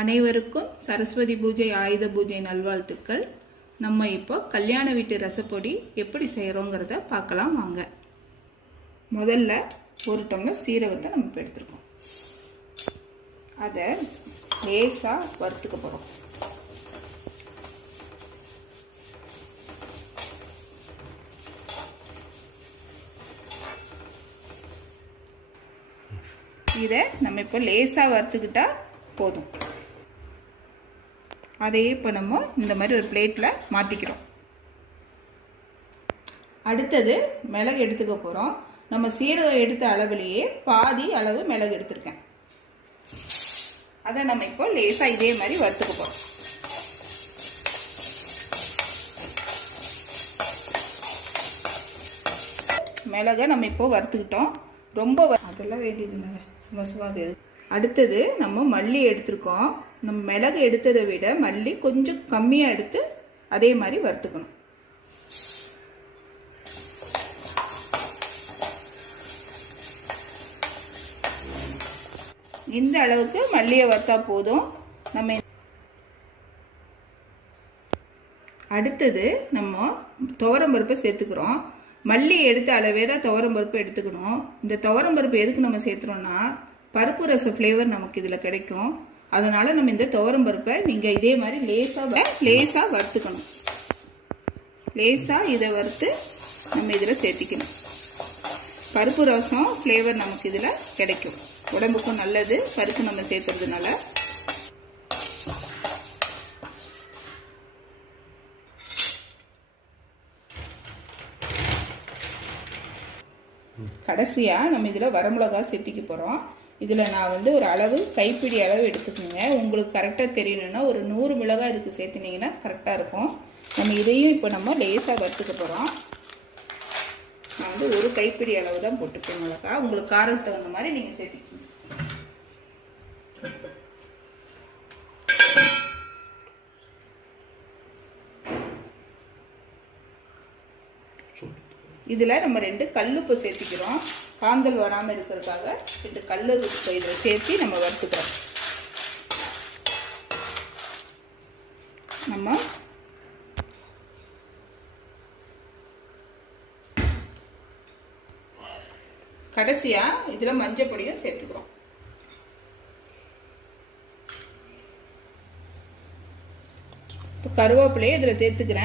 அனைவருக்கும் சரஸ்வதி பூஜை ஆயுத பூஜை நல்வாழ்த்துக்கள். நம்ம இப்போ கல்யாண வீட்டு ரசப்பொடி எப்படி செய்கிறோங்கிறத பார்க்கலாம் வாங்க. முதல்ல ஒரு டம்ளர் சீரகத்தை நம்ம இப்போ எடுத்துருக்கோம். அதை லேசாக வறுத்துக்க போகிறோம். இதை நம்ம இப்போ லேசாக வறுத்துக்கிட்டா போதும். அதையே இப்போ நம்ம இந்த மாதிரி ஒரு பிளேட்டில் மாற்றிக்கிறோம். அடுத்தது மிளகு எடுத்துக்க போகிறோம். நம்ம சீரகம் எடுத்த அளவுலேயே பாதி அளவு மிளகு எடுத்துருக்கேன். அதை நம்ம இப்போ லேசாக இதே மாதிரி வறுத்துக்க போகிறோம். மிளகை நம்ம இப்போ வறுத்துக்கிட்டோம். ரொம்ப அதெல்லாம் வேண்டியது இல்லைங்க, சும்மா சும்மா. அடுத்தது நம்ம மல்லி எடுத்துருக்கோம். நம்ம மிளகு எடுத்ததை விட மல்லி கொஞ்சம் கம்மியாக எடுத்து அதே மாதிரி வறுத்துக்கணும். இந்த அளவுக்கு மல்லியை வறுத்தா போதும். நம்ம அடுத்தது நம்ம துவரம்பருப்பை சேர்த்துக்கிறோம். மல்லி எடுத்த அளவே தான் துவரம்பருப்பு எடுத்துக்கணும். இந்த துவரம்பருப்பு எதுக்கு நம்ம சேர்த்துறோம்னா பருப்பு ரச ஃப்ளேவர் நமக்கு இதில் கிடைக்கும். அதனால் நம்ம இந்த துவரம்பருப்பை நீங்கள் இதே மாதிரி லேசாக வறுத்துக்கணும். லேசாக இதை வறுத்து நம்ம இதில் சேர்த்திக்கணும். பருப்பு ரசம் ஃப்ளேவர் நமக்கு இதில் கிடைக்கும். உடம்புக்கும் நல்லது பருப்பு நம்ம சேர்த்துறதுனால. கடைசியாக நம்ம இதில் வரமிளகா சேர்த்திக்க போகிறோம். இதில் நான் வந்து ஒரு அளவு கைப்பிடி அளவு எடுத்துக்கோங்க. உங்களுக்கு கரெக்டாக தெரியணுன்னா ஒரு 100 மிளகாய் இதுக்கு சேர்த்துனீங்கன்னா கரெக்டாக இருக்கும். நம்ம இதையும் இப்போ நம்ம லேசாக வறுத்துக்க போகிறோம். நான் வந்து ஒரு கைப்பிடி அளவு தான் போட்டுக்கேன் மிளகா. உங்களுக்கு காரத்துக்கு தகுந்த மாதிரி நீங்கள் சேர்த்துக்கணும். இதில் நம்ம 2 கல்லுப்பு சேர்த்திக்கிறோம். காந்தல் வராமல் இருக்கிறதுக்காக 2 கல்லுப்பு இதில் சேர்த்து நம்ம வறுத்துக்கிறோம். நம்ம கடைசியாக இதில் மஞ்சள் பொடியும் சேர்த்துக்கிறோம். இப்போ கருவேப்பிலையை இதில் சேர்த்துக்கிறேன்.